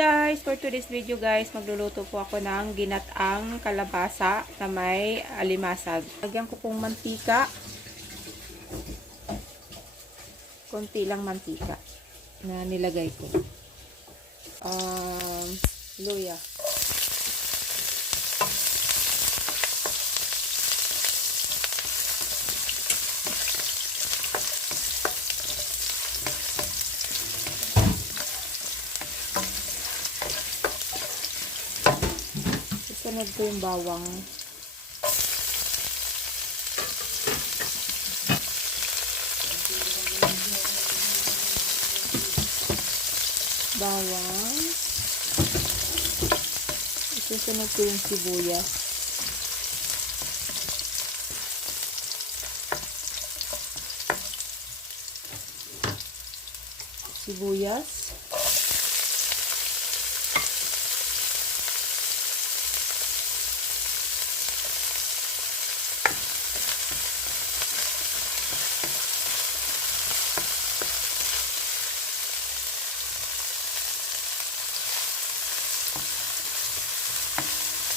Guys, for today's video guys, magluluto po ako ng ginataang kalabasa na may alimasag. Lagyan ko pong mantika. Konti lang mantika na nilagay ko. Luya. Sunod ko yung bawang. Isusunod ko yung sibuyas.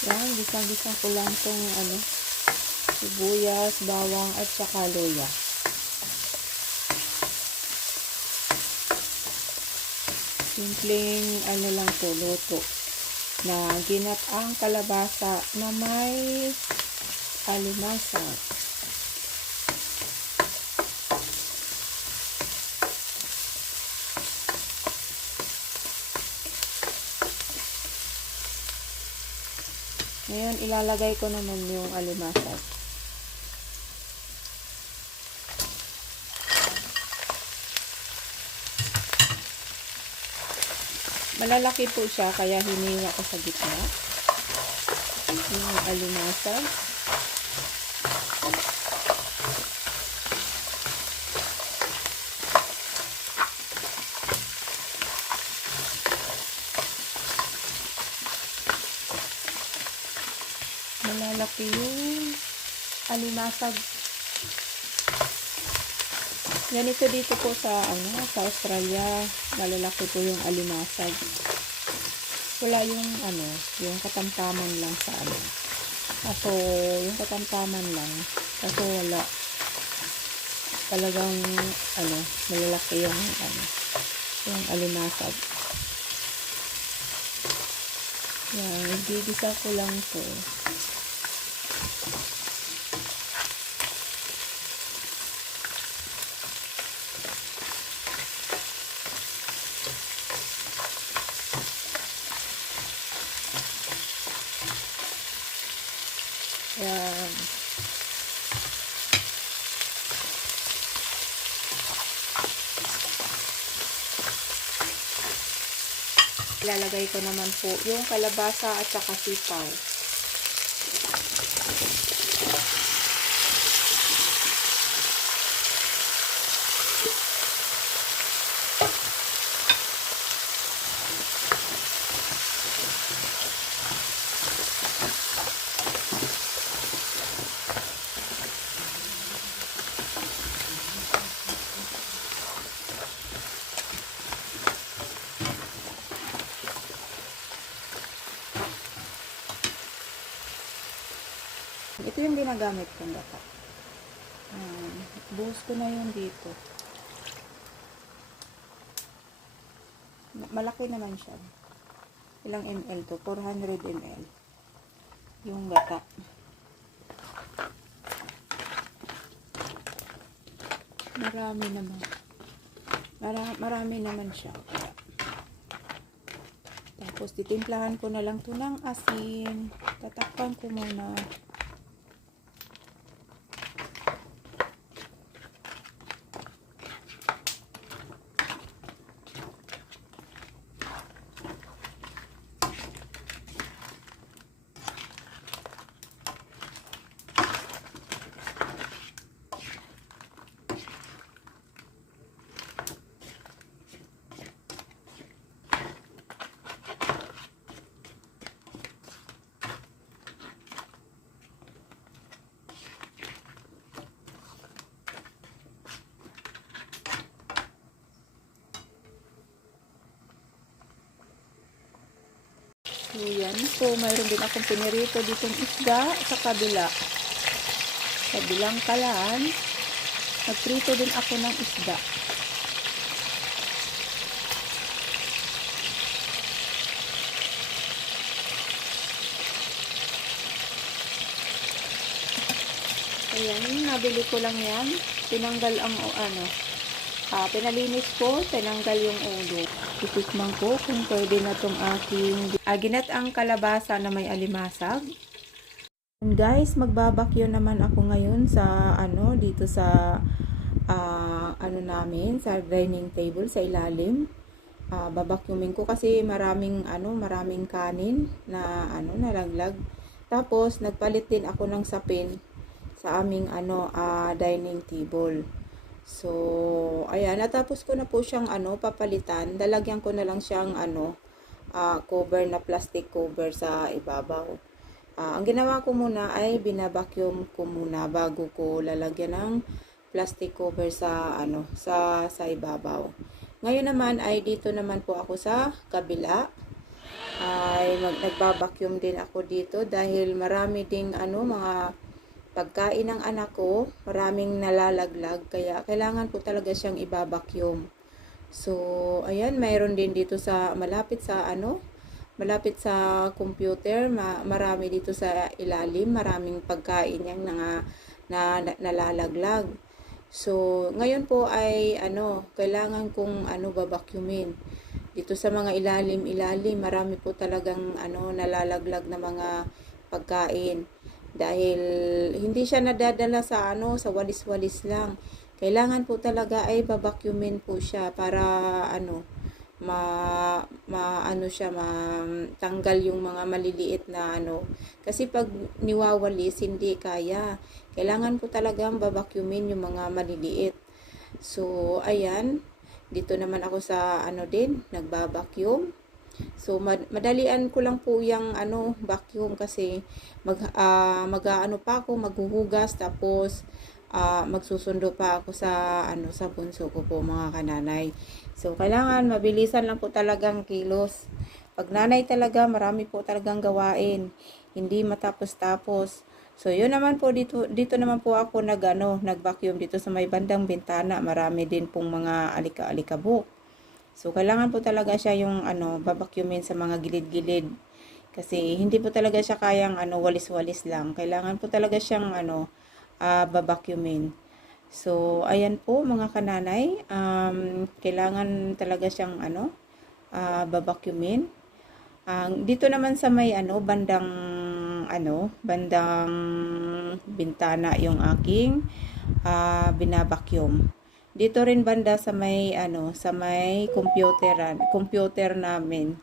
Yan, gisa-gisa ko lang itong sibuyas, bawang, at saka luya. Simpleng lang po, luto na ginataang kalabasa na may alimasag. Ngayon, ilalagay ko naman yung alimasag. Malalaki po siya, kaya hiniwa ko sa gitna. Yung alimasag. Malalaki yung alimasag. Yan ito dito po sa Australia, malalaki po yung alimasag. Wala yung yung katamtaman lang sa Kaso yung katamtaman lang. Kaso wala. Talagang malalaki yung yung alimasag. Yan, gigisa ko lang to. Yan. Ilalagay ko naman po yung kalabasa at saka sitaw. Ito yung ginagamit kong gata. Buhos ko na yun dito. Malaki naman siya. Ilang ml to? 400 ml. Yung gata. Marami naman. Marami naman siya. Tapos titimplahan ko na lang to ng asin. Tatakpan ko muna. So, yan po. Mayroon din akong pinirito ditong isda sa kabila. Kabilang kalan. Nagprito din ako ng isda. Ayan, nabili ko lang yan. Tinanggal ang pinalinis ko, tinanggal yung ulo. Titikman ko kung pwede na tong aking ginat ang kalabasa na may alimasag. And guys, magbabakyo naman ako ngayon sa dito sa namin, sa dining table sa ilalim. Babakyumin ko kasi maraming kanin na nalaglag. Tapos nagpalit din ako ng sapin sa aming dining table. So, ayan, natapos ko na po siyang papalitan. Dalagyan ko na lang siyang cover na plastic cover sa ibabaw. Ang ginawa ko muna ay binabacuum ko muna bago ko lalagyan ng plastic cover sa sa ibabaw. Ngayon naman ay dito naman po ako sa kabila. Ay nagbabacuum din ako dito dahil marami ding mga pagkain ng anak ko, maraming nalalaglag, kaya kailangan ko talaga siyang ibabakyum. So, ayan, mayroon din dito sa malapit sa computer, marami dito sa ilalim, maraming pagkain yang nalalaglag. So, ngayon po ay kailangan kong babakyumin. Dito sa mga ilalim, marami po talagang nalalaglag na mga pagkain. Dahil hindi siya nadadala sa sa walis-walis lang. Kailangan po talaga ay babakyumin po siya para matanggal yung mga maliliit na Kasi pag niwawalis, hindi kaya. Kailangan po talagang babakyumin yung mga maliliit. So, ayan. Dito naman ako sa nagbabakyum. So, madalian ko lang po yung vacuum kasi maghuhugas tapos magsusundo pa ako sa sa bunso ko po mga kananay. So, kailangan mabilisan lang po talagang kilos. Pag nanay talaga, marami po talagang gawain. Hindi matapos-tapos. So, yun naman po dito naman po ako nag-vacuum dito sa may bandang bintana. Marami din pong mga alika-alikabok. So, kailangan po talaga siya yung babakyumin sa mga gilid-gilid. Kasi hindi po talaga siya kayang walis-walis lang. Kailangan po talaga siyang babakyumin. So, ayan po mga kananay. Kailangan talaga siyang babakyumin. Dito naman sa may bandang bintana yung aking binabakyum. Dito rin banda sa may computer namin.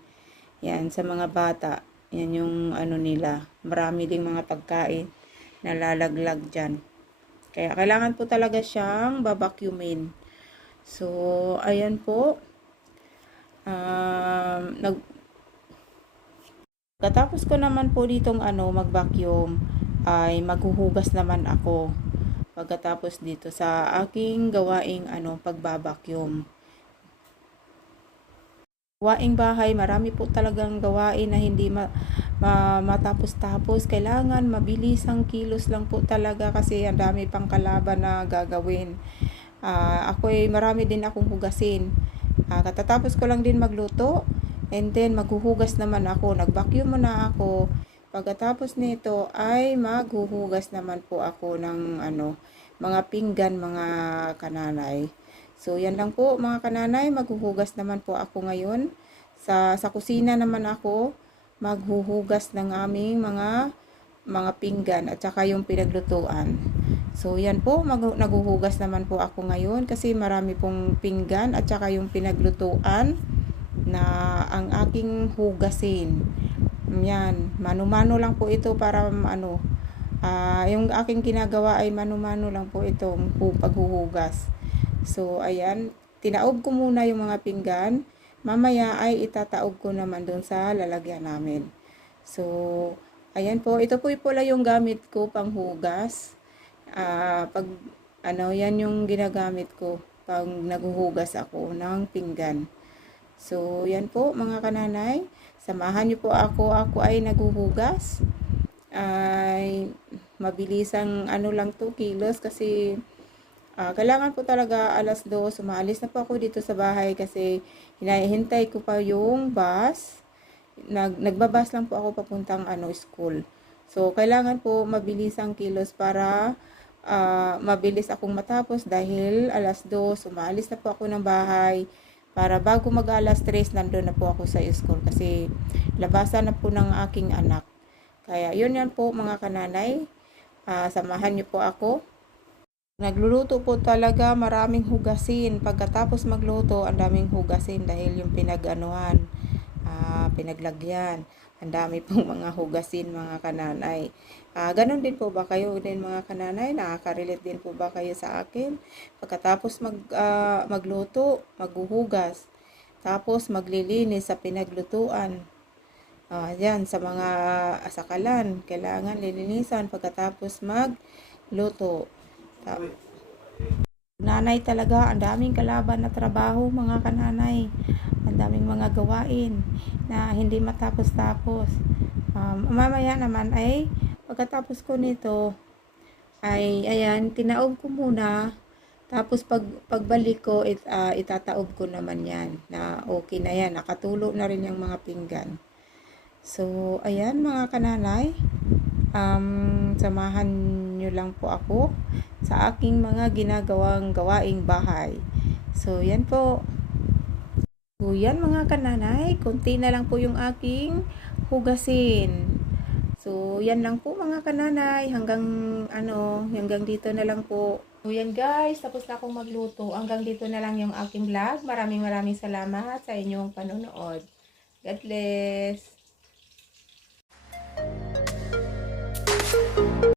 Yan sa mga bata. Yan yung nila. Marami ding mga pagkain na lalaglag diyan. Kaya kailangan po talaga siyang babakyumin. So, ayan po. Katapos ko naman po ditong mag-vacuum ay maghuhugas naman ako. Pagkatapos dito sa aking gawaing pagbabakyum. Gawaing bahay, marami po talagang gawain na hindi matapos-tapos. Kailangan mabilisang kilos lang po talaga kasi ang dami pang kalaban na gagawin. Marami din akong hugasin. Katatapos ko lang din magluto and then maghuhugas naman ako. Nag-vacuum muna ako. Pagkatapos nito ay maghuhugas naman po ako ng mga pinggan mga kananay. So yan lang po mga kananay, maghuhugas naman po ako ngayon. Sa kusina naman ako maghuhugas ng aming mga pinggan at saka yung pinaglutuan. So yan po, naghuhugas naman po ako ngayon kasi marami pong pinggan at saka yung pinaglutuan na ang aking hugasin. Yan, mano-mano lang po ito para yung aking ginagawa ay mano-mano lang po itong paghuhugas. So, ayan, tinaob ko muna yung mga pinggan. Mamaya ay itataob ko naman doon sa lalagyan namin. So, ayan po, ito po pala yung gamit ko pang hugas. Yan yung ginagamit ko pag naghuhugas ako ng pinggan. So, yan po mga kananay. Samahan niyo po ako. Ako ay naghuhugas. Ay mabilisang ano lang 2 kilos kasi kailangan po talaga alas 2 umaalis na po ako dito sa bahay kasi hinahintay ko pa yung bus. Nagbabas lang po ako papuntang school. So, kailangan po mabilis ang kilos para mabilis akong matapos dahil alas 2 umaalis na po ako ng bahay para bago mag alas 3 nandun na po ako sa school kasi labasan na po ng aking anak. Kaya yun yan po mga kananay. Samahan niyo po ako. Nagluluto po talaga, maraming hugasin. Pagkatapos magluto, ang daming hugasin dahil yung pinaglagyan. Ang dami pong mga hugasin mga kananay. Ganon din po ba kayo din mga kananay? Nakaka-relate din po ba kayo sa akin? Pagkatapos magluto, maghuhugas. Tapos maglilinis sa pinaglutuan. Yan, sa mga asakalan, kailangan lilinisan pagkatapos magluto. Nanay talaga, ang daming kalaban na trabaho mga kananay. Ang daming mga gawain na hindi matapos-tapos. Mamaya naman ay pagkatapos ko nito ay ayan, tinaob ko muna. Tapos pagbalik ko itataob ko naman yan na okay na yan. Nakatulo na rin yung mga pinggan. So, ayan mga kananay, samahan nyo lang po ako sa aking mga ginagawang gawaing bahay. So, yan po. So, yan mga kananay, konti na lang po yung aking hugasin. So, yan lang po mga kananay, hanggang dito na lang po. So, yan guys, tapos na akong magluto. Hanggang dito na lang yung aking vlog. Maraming salamat sa inyong panonood. God bless.